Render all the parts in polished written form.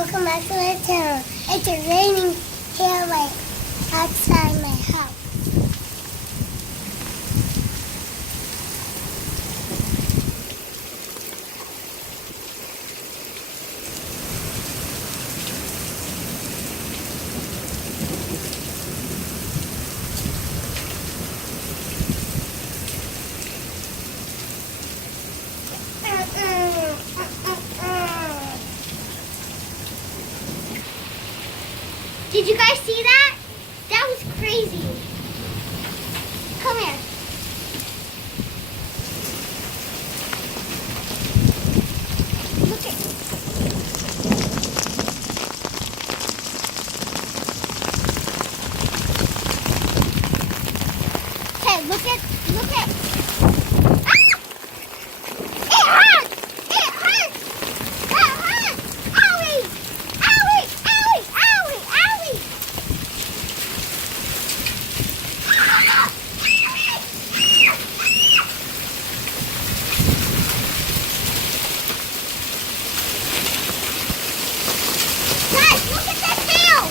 Welcome back to my channel. It's raining here right outside my house. Did you guys see that? That was crazy. Come here. Look at. Okay, look at. Ah! It hurts! It hurts! It hurts! Owie! Owie! Owie! Owie! Owie! Guys, look at that tail!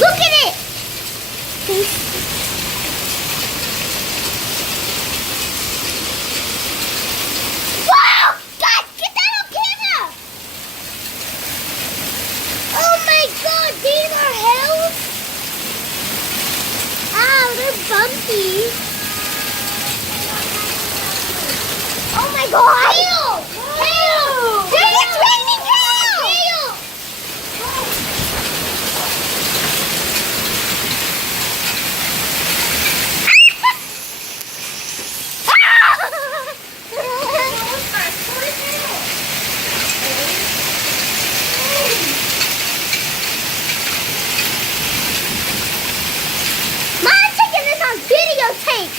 Look at it! Wow! Guys, get that on camera! Oh my god, these are hills? Ow, they're bumpy. Oh my god! Hail! Hail! Dude, it's raining hail! Hail! Mom's taking this on videotape.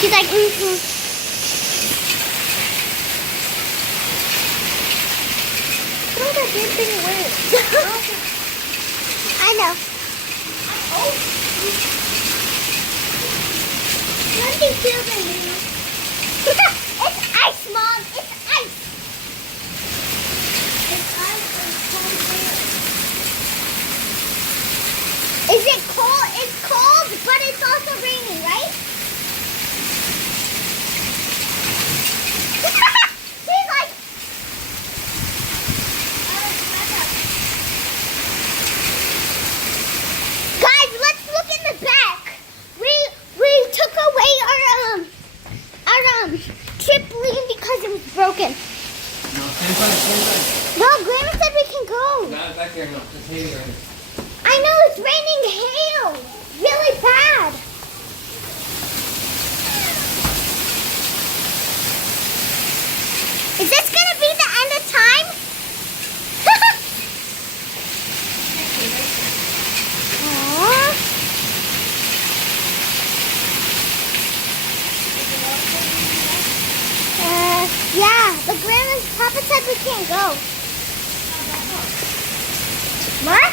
She's like, Throw that damn thing away. I know. Nothing feels like It's ice, Mom. It's ice. It's ice and cold air. Is it cold? It's cold, but it's also raining, right? He's like, guys, let's look in the back. We took away our trampoline because it was broken. No, stand by. No, Grandma said we can go. Not back there, no. It's raining right now. I know it's raining hail, really bad. Is this gonna be the end of time? Aw. Yeah, but Papa said we can't go. What?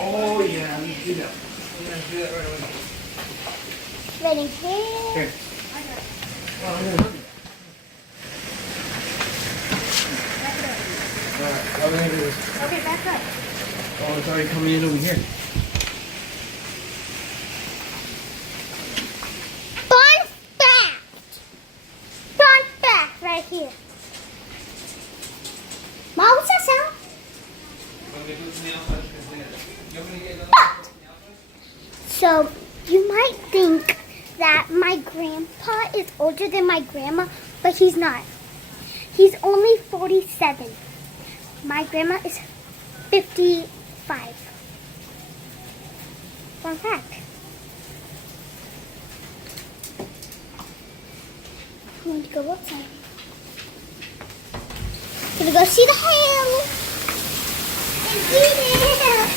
Oh, yeah. Let me do that. I'm going to do that right away. Raining hail. Here. Oh, I'm going to help you. Alright, I'm going to do this. Okay, back up. Oh, it's already coming in over here. Fun fact right here. Mom, what's that sound? So, you might think that my grandpa is older than my grandma, but he's not. He's only 47. My grandma is 55. Fun fact. I'm going to go outside. Gonna go see the hail and eat it.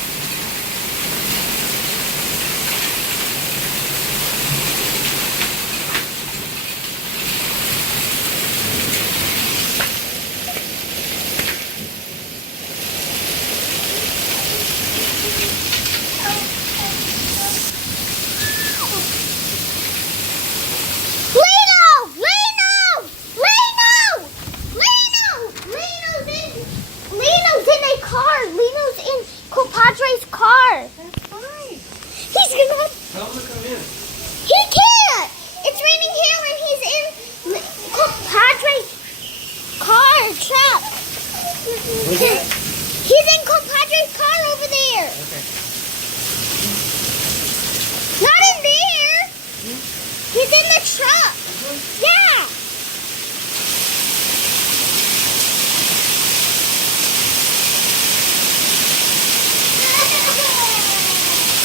Okay. Not in there. He's in the truck. Yeah.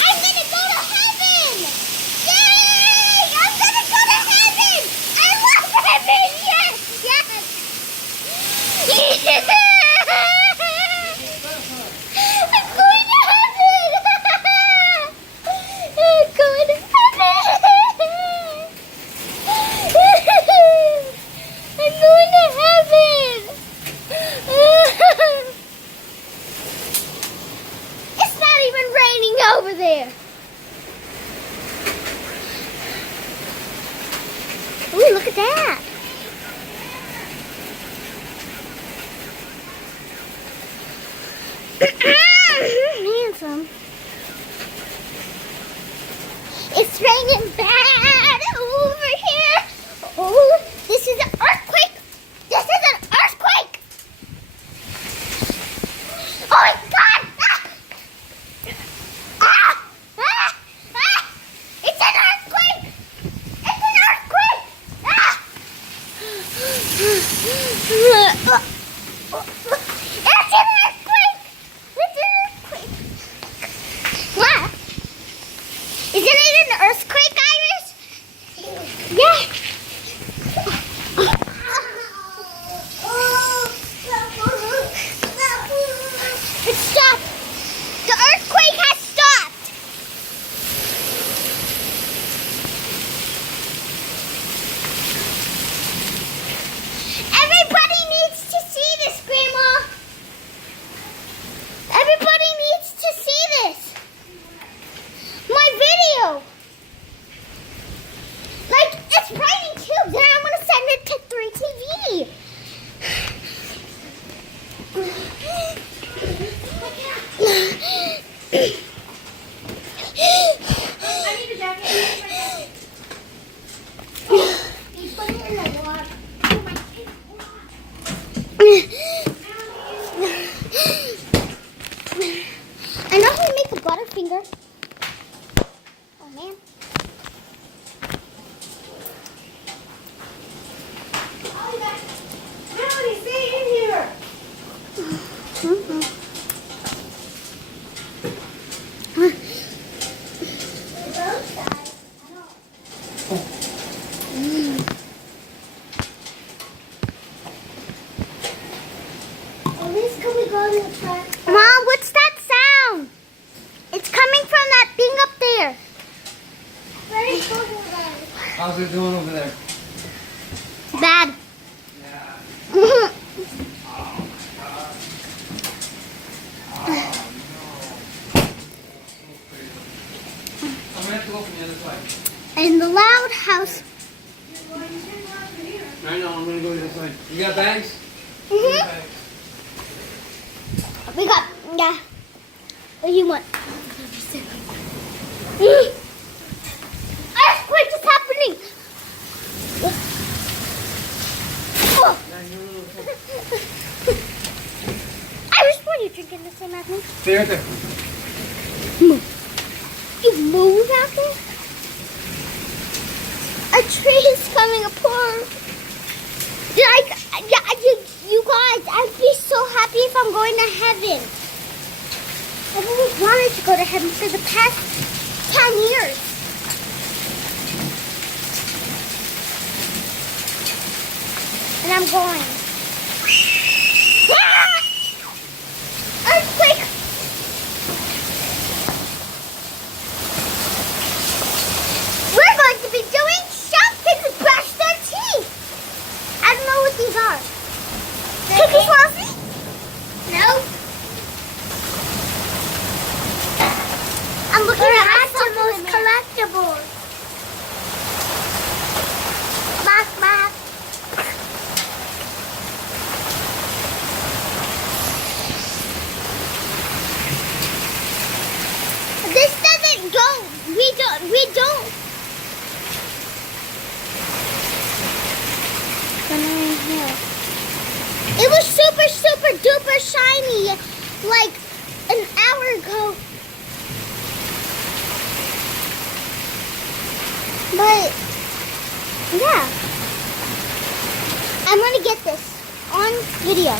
I'm gonna go to heaven. Yay! I'm gonna go to heaven. I love heaven. Yes, yes. Yeah. I'm going to heaven. I'm going to heaven. I'm going to heaven. It's not even raining over there. Ooh, look at that. Handsome. It's raining bad over here. Oh, this is an earthquake. This is an earthquake. Oh my God. Ah! Ah! Ah! Ah! It's an earthquake. It's an earthquake. Ah! It's an earthquake. It's an earthquake. What? Isn't it an earthquake, Iris? Yeah. It stopped. The earthquake has stopped. Everybody needs to see this, Grandma. Everybody needs to see this. My video. Like, it's raining tubes, and I want to send it to 3TV. I need a jacket. You put it in the water. I know how to make a butterfinger. Oh man. Melanie, stay in here. Mhm. At least can we go in the truck? Mom, what's that sound? It's coming from that thing up there. Very cold over How's it doing over there? Bad. Yeah. I'm gonna have to go from the other side. In the loud house. I know, I'm gonna go to the other side. You got bags? Mhm. Bags. We got, yeah. What do you want? Earthquake is happening. Oh. Iris, why are you drinking the same as me? Stay right there. You move out there? A tree is coming apart. You guys, I'd be so happy if I'm going to heaven. I've always wanted to go to heaven for the past 10 years. And I'm going. Ah! Earthquake! We're going to be doing something to brush their teeth. I don't know what these are. Cookie Flossy? No. I'm looking at Optimus collectibles. Bak bak. This doesn't go. We don't. It was super, super duper shiny like an hour ago. But yeah, I'm gonna get this on video.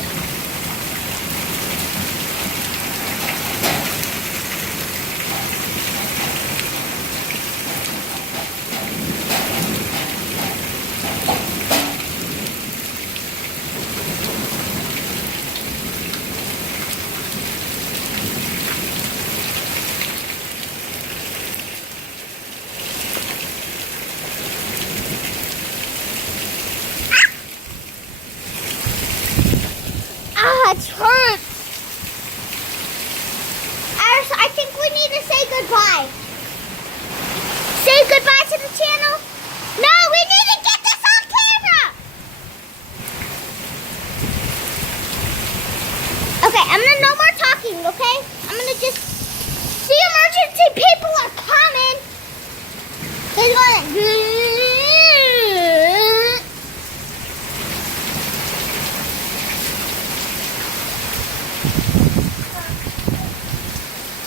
Ah, it hurts. Iris, I think we need to say goodbye. Say goodbye to the channel. No, we need to get this on camera. Okay, I'm gonna no more talking, okay? I'm gonna just, the emergency people are coming. They're going,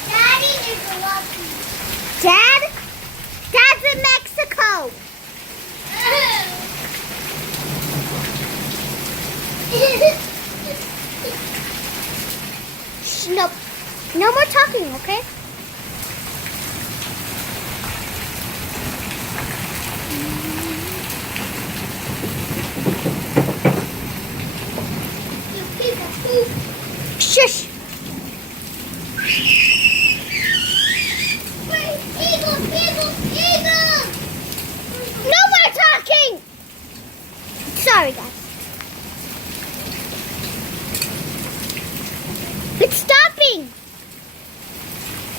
Daddy is lucky. Dad? Dad's in Mexico. Shh, no, no more talking, okay? Shush. Eagle, eagle, eagle. No more talking. Sorry, guys. It's stopping.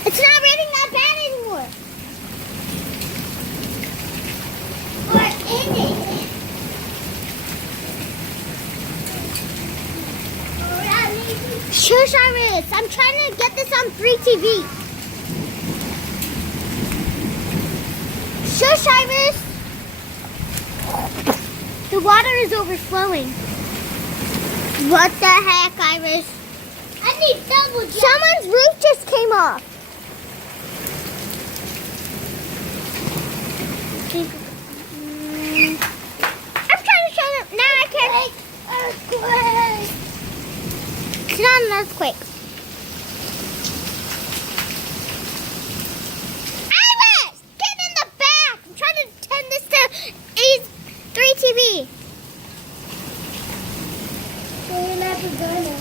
It's not raining that bad anymore. We're in it. Shush, Iris. I'm trying to get this on free TV. Shush, Iris. The water is overflowing. What the heck, Iris? I need double jump. Someone's roof just came off. I'm trying to show them. Now I can't. Earthquake. It's not an earthquake. Iris! Get in the back! I'm trying to turn this to A3 TV. We're never gonna.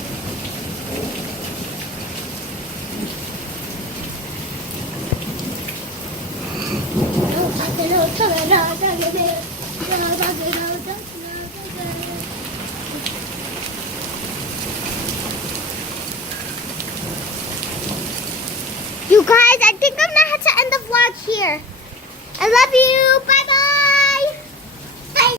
You guys, I think I'm gonna have to end the vlog here. I love you. Bye bye.